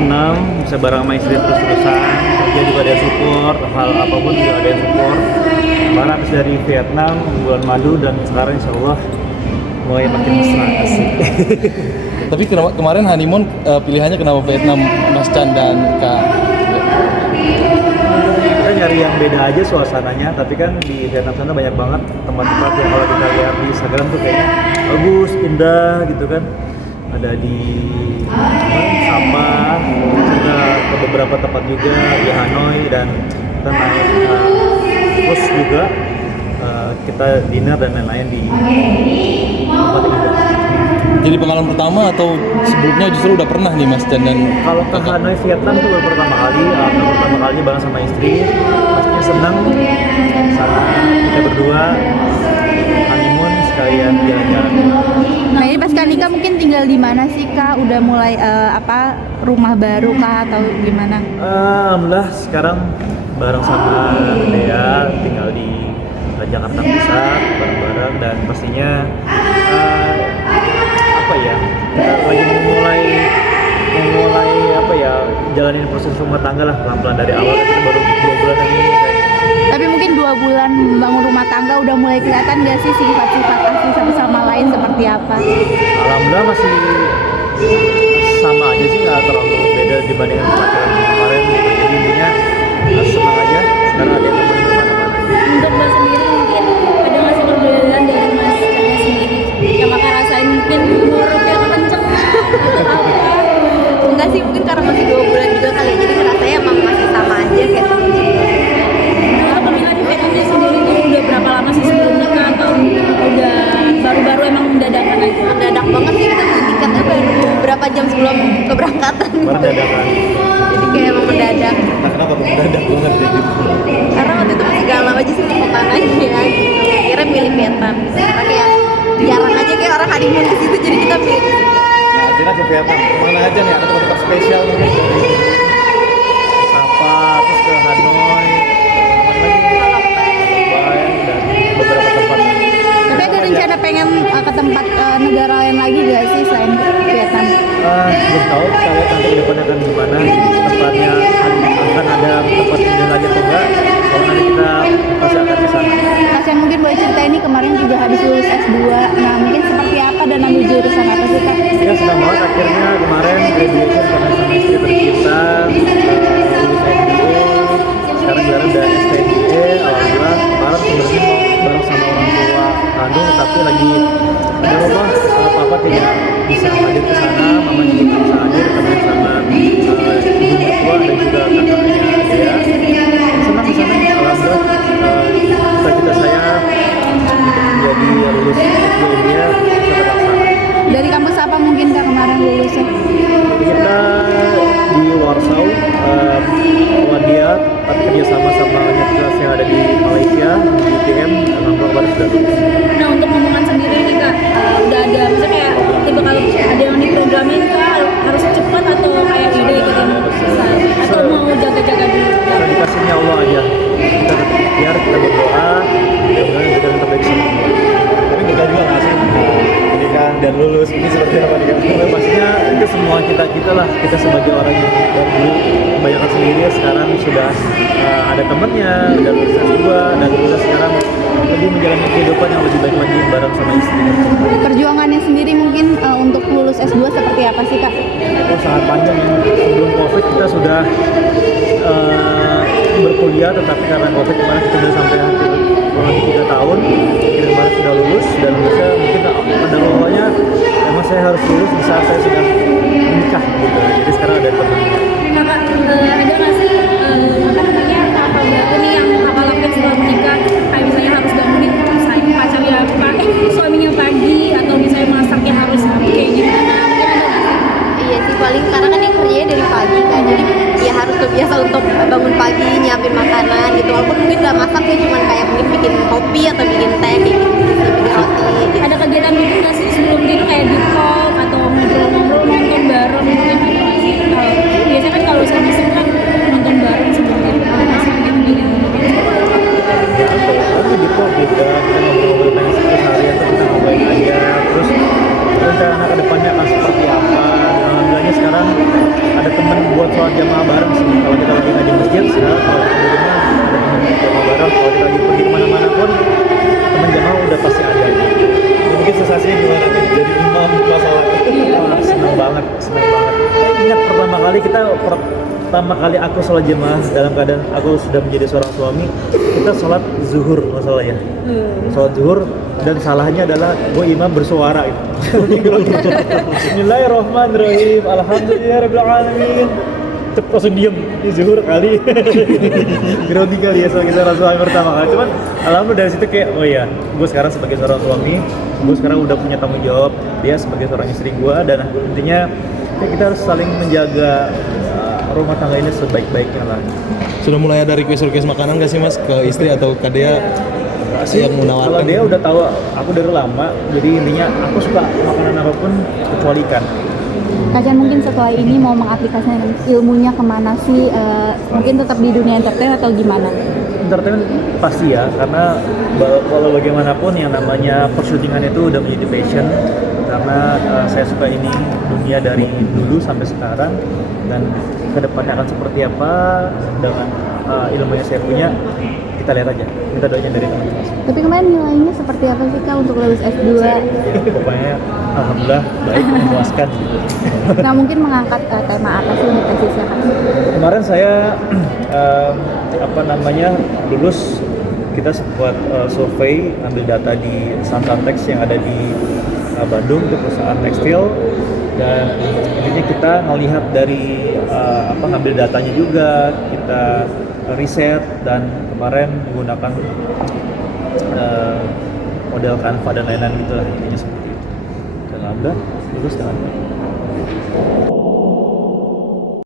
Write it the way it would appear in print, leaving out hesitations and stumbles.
senang bisa bareng sama istri terus-terusan, kerja juga ada yang support, hal apapun juga ada yang support. Kemarin habis dari Vietnam bulan madu dan sekarang insya Allah mulai makin mesra asik. Tapi kemarin honeymoon pilihannya kenapa Vietnam, Mas Chan dan Kak? Kita nyari yang beda aja suasananya, tapi kan di Vietnam sana banyak banget tempat-tempat yang kalau kita lihat di Instagram tuh kayaknya bagus, indah gitu kan. Ada di Sapa, kita ke beberapa tempat juga di Hanoi dan kita naik bus juga, kita dinner dan lain-lain di tempat yang indah. Jadi pengalaman pertama atau sebelumnya justru udah pernah nih Mas Chan dan Kalau ke Hanoi Vietnam itu baru pertama kali bareng sama istri, pastinya senang. Sana kita berdua honeymoon sekalian jalan-jalan. Nah ini pas nikah mungkin tinggal di mana sih Kak? Udah mulai rumah baru kah atau gimana? Alhamdulillah sekarang bareng sama Dea tinggal di Jakarta Pusat bareng-bareng, dan pastinya kita lagi memulai jalanin proses rumah tangga lah pelan-pelan dari awal. Kita baru 2 bulan ini Tapi mungkin 2 bulan membangun rumah tangga udah mulai kelihatan gak sih sifat-sifat asli satu sama lain seperti apa? Alhamdulillah masih sama aja sih, nggak terlalu beda dibandingkan pacaran kemarin gitu. Jadi intinya senang aja sekarang ada yang temenin kemana-mana. Untuk Mbak sendiri mungkin ada nggak sih perbedaan dari Mas Chan sendiri yang Kakak rasain, mungkin ngurutnya kenceng atau apa? Enggak sih, mungkin karena masih 2 bulan juga kali ya, jadi rasanya emang masih sama aja kayak sama sebelumnya. Untuk pemilihan di Vietnamnya sendiri itu udah berapa lama sih sebelum nikah atau udah baru-baru emang mendadakan aja? Mendadak banget sih, kita beli tiketnya baru berapa jam sebelum keberangkatan. Kemarin dadakan. Jadi kayak emang mendadak. Nah, kenapa tuh mendadak banget kayak gitu? Karena waktu itu masih galau aja sih mau kemana aja gitu. Akhirnya milih Vietnam. Karena kayak jarang aja kayak orang honeymoon di situ, jadi kita pilih ke situ. Nah, akhirnya ke Vietnam. Kemana aja nih? Ada tempat-tempat spesial nih dari Sapa, terus ke Hanoi, Hanoi dan beberapa tempat. Tapi ada rencana pengen ke tempat negara lain lagi gak sih selain Vietnam? Belum tahu, kita lihat nanti ke depannya akan gimana. Tempatnya akan ada tempat tinggal lagi atau enggak. Kalau nanti kita pasti akan ke sana. Kasian mungkin boleh cerita ini kemarin juga habis lulus S2. Nah mungkin seperti apa dan ambil jurusan apa sih Kak? Kita senang banget akhirnya kemarin graduation karena sama istri tercinta, lulus MBA, sekarang jalan dari STMBA. Alhamdulillah kemarin sebenarnya mau bareng sama orang tua kandung, tapi lagi ada rumah papa tidak bisa hadir ke sana, mama juga tidak bisa hadir karena sama ibu mertua dan juga kakaknya Dea. Senang di sana, alhamdulillah. Cita-cita saya menjadi lulus SBM-nya bisa terlaksana. Dari kampus apa mungkin Kak kemarin lulusnya? Kita di Warsaw, Polandia, tapi kerjasama sama universitas yang ada di Malaysia, di UTM, alhamdulillah baru sudah lulus. Nah untuk ngomongan sendiri nih Kak, udah ada misalnya kayak tipe kalau ada yang diprogramin Kak harus cepat atau kayak ide ikutin atau mau jaga-jaga dulu? Kita dikasihnya Allah aja, kita tetap ikhtiar, kita berdoa, mudah-mudahan kita tetap baik sama Allah. Tapi kita juga nggak sih menikah dan lulus ini seperti apa nih kan? Pastinya itu semua kita lah, kita sebagai orang yang dari dulu kebanyakan sendiri, sekarang sudah ada temannya, udah lulus S2 dan kita sekarang lebih menjalani kehidupan yang lebih baik lagi bareng sama istri. Perjuangannya sendiri mungkin untuk lulus S2 seperti apa sih Kak? Oh, sangat panjang ya. Sebelum COVID kita sudah berkuliah, tetapi karena COVID kemarin kita sudah sampai hampir kurang lebih 3 tahun. Kita kemarin sudah lulus dan bisa mungkin pada awalnya emang saya harus lulus di saat saya sudah menikah gitu. Jadi sekarang ada teman. Kakak ada nggak sih apa namanya hal baru nih yang kakak lakukan setelah menikah, kayak misalnya harus bangunin pacarnya suaminya pagi atau misalnya masaknya harus kayak gimana, mungkin ada nggak sih? Iya sih, paling karena kan dia kerjanya dari pagi kan, jadi ya harus kebiasa untuk bangun pagi, nyiapin makanan gitu. Walaupun mungkin nggak masak sih, cuman kayak mungkin bikin kopi atau bikin teh kayak gitu, bikin roti gitu. Ada kegiatan gitu nggak sih sebelum tidur kayak di call atau ngobrol-ngobrol nonton bareng, mungkin ada nggak sih? Kalau biasanya kan teman buat sholat jamaah bareng sih. Kalau kita lagi ngaji masjid, sekarang kalau di rumah ada teman jamaah bareng. Kalau kita lagi pergi kemana-mana pun teman jamaah udah pasti ada. Mungkin sensasinya gimana nih jadi imam buka salat? Wah, seneng banget, seneng banget. Ingat pertama kali aku sholat jamaah dalam keadaan aku sudah menjadi seorang suami, kita sholat zuhur masalah ya. Sholat zuhur dan salahnya adalah gue imam bersuara gitu. Bismillahirrahmanirrahim. Alhamdulillahirabbil alamin. Cep langsung diem di zuhur kali. Grogi kali ya soal kita suami pertama kali. Cuman alhamdulillah dari situ kayak oh iya, gue sekarang sebagai seorang suami, gue sekarang udah punya tanggung jawab. Dia sebagai seorang istri gue dan intinya ya kita harus saling menjaga rumah tangga ini sebaik-baiknya lah. Sudah mulai ada request makanan gak sih mas ke istri atau ke dia yang menawarkan? Kalau dia udah tahu aku dari lama, jadi intinya aku suka makanan apapun kecuali ikan. Kak Chan mungkin setelah ini mau mengaplikasikan ilmunya kemana sih? Mungkin tetap di dunia entertain atau gimana? Entertainment pasti ya, karena kalau bagaimanapun yang namanya persyutingan itu udah menjadi passion. Karena saya suka ini dunia dari dulu sampai sekarang dan kedepannya akan seperti apa dengan ilmu yang saya punya, kita lihat aja, minta doanya dari teman-teman. Tapi kemarin nilainya seperti apa sih Kak untuk lulus S2? Ya, pokoknya alhamdulillah baik, memuaskan. Nah mungkin mengangkat tema apa sih untuk tesisnya Kak? Kemarin saya lulus, kita sempat survei, ambil data di Santantex yang ada di Bandung, itu perusahaan tekstil, dan intinya kita ngelihat dari ngambil datanya juga, kita riset dan kemarin menggunakan model Canva dan lain-lain gitu lah, intinya seperti itu. Dan alhamdulillah lulus dengan